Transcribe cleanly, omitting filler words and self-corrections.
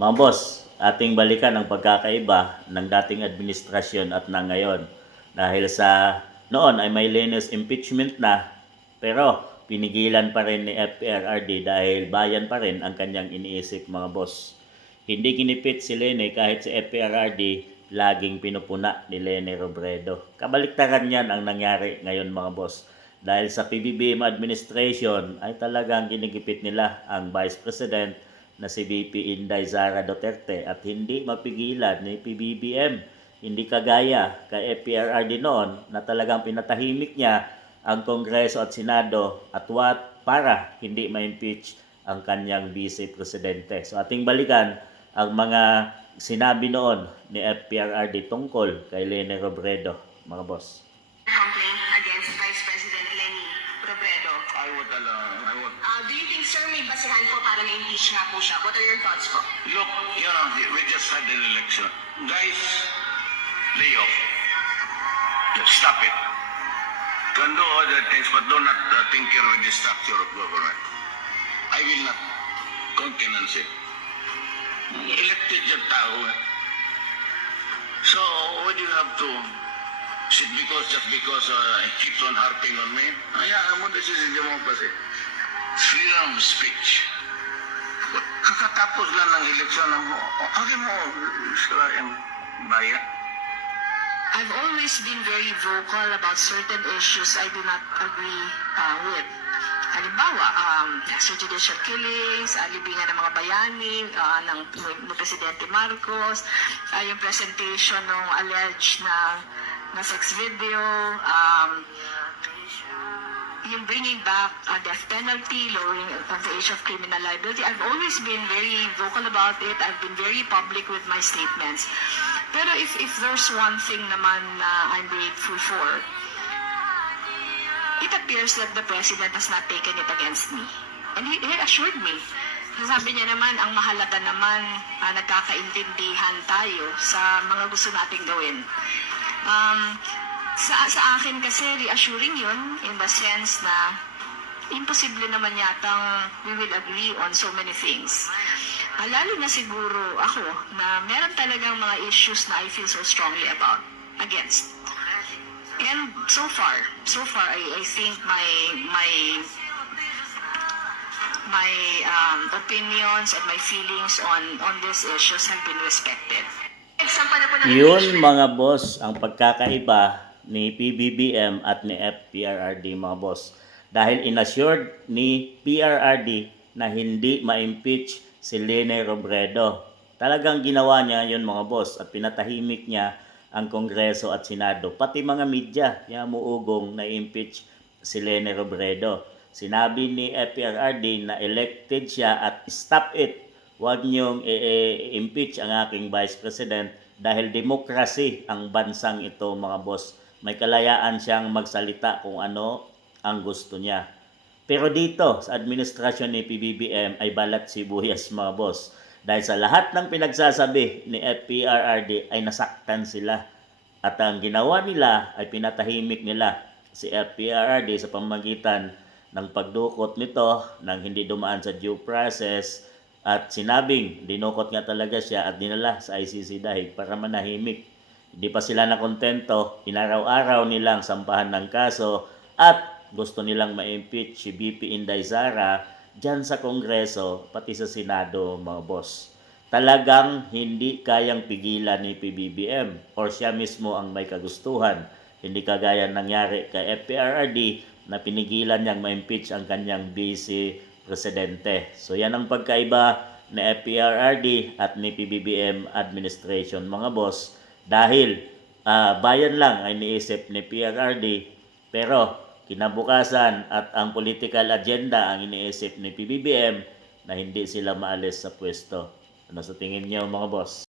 Mga boss, ating balikan ang pagkakaiba ng dating administrasyon at ng ngayon. Dahil sa noon ay may lineous impeachment na, pero pinigilan pa rin ni FPRRD dahil bayan pa rin ang kanyang iniisip, mga boss. Hindi kinipit si Lene kahit si FPRRD laging pinupuna ni Lene Robredo. Kabaliktaran yan ang nangyari ngayon, mga boss. Dahil sa PBBM administration ay talagang kinigipit nila ang Vice President na si VP Inday Sara Duterte at hindi mapigilan ni PBBM. Hindi kagaya kay FPRRD noon na talagang pinatahimik niya ang Kongreso at Senado at para hindi ma-impeach ang kanyang Vice Presidente. So ating balikan ang mga sinabi noon ni FPRRD tungkol kay Lene Robredo, mga boss. Complaint against Vice President Leni Robredo. I would. Do you think, sir, may basehan po para na-impeach nga po siya? What are your thoughts po? Look, we just had an election. Guys, Leo, stop it. Can do other things, but do not tinker with the structure of government. I will not countenance it. Elected yung tao. So, why do you have to sit just because he keeps on harping on me? Hayaan mo, this is democracy. Freedom of speech. Kakatapos lang ng eleksyon mo. Agin mo, sirain bayan. I've always been very vocal about certain issues I do not agree with. Halimbawa, extrajudicial killings, libingan ng mga bayani ng Presidente Marcos, yung presentation ng alleged na sex video, yung bringing back death penalty, lowering of the age of criminal liability. I've always been very vocal about it. I've been very public with my statements. Pero if there's one thing naman na I'm grateful for, it appears that the President has not taken it against me. And he assured me. Sabi niya naman, ang mahalaga naman, nagkakaintindihan tayo sa mga gusto nating gawin. Sa akin kasi, reassuring yun in the sense na imposible naman yatang we will agree on so many things. Lalo na siguro ako na meron talagang mga issues na I feel so strongly against. And so far, I think my opinions and my feelings on these issues have been respected. Yun, mga boss, ang pagkakaiba ni PBBM at ni FPRRD, mga boss. Dahil inassured ni PRRD na hindi ma-impeach si Lene Robredo. Talagang ginawa niya yun, mga boss, at pinatahimik niya ang Kongreso at Senado. Pati mga media, muugong na impeach si Lene Robredo. Sinabi ni FPRRD na elected siya at stop it. Huwag niyong i-impeach ang aking Vice President dahil demokrasi ang bansang ito, mga boss. May kalayaan siyang magsalita kung ano ang gusto niya. Pero dito sa administrasyon ni PBBM ay balat sibuyas, mga boss. Dahil sa lahat ng pinagsasabi ni FPRRD ay nasaktan sila. At ang ginawa nila ay pinatahimik nila si FPRRD sa pamamagitan ng pagdukot nito nang hindi dumaan sa due process at sinabing dinukot nga talaga siya at dinala sa ICC dahil para manahimik. Hindi pa sila nakontento, inaraw-araw nilang sampahan ng kaso at gusto nilang ma-impeach si VP Inday Sara dyan sa Kongreso pati sa Senado, mga boss. Talagang hindi kayang pigilan ni PBBM or siya mismo ang may kagustuhan. Hindi kagaya nangyari kay FPRRD na pinigilan niyang ma-impeach ang kanyang Vice Presidente. So yan ang pagkaiba ni FPRRD at ni PBBM administration, mga boss. Dahil bayan lang ay niisip ni PRRD, pero kinabukasan at ang political agenda ang iniisip ni PBBM na hindi sila maalis sa pwesto. Ano sa tingin niyo, mga boss?